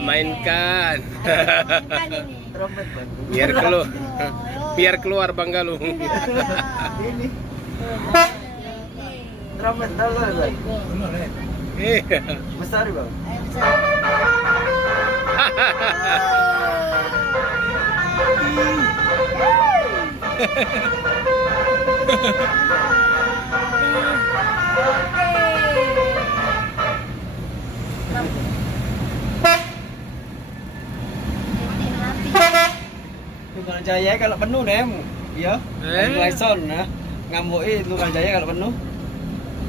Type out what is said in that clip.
mainkan. Mainkan ini. Trompet bang. Biar keluar Bang Galung. Ini trompet dulu bang. Iya. Besar bang. Ayo besar. Tukang jaya kalau penuh deh, ya. Laison nah. Ngamuk tukang jaya kalau penuh.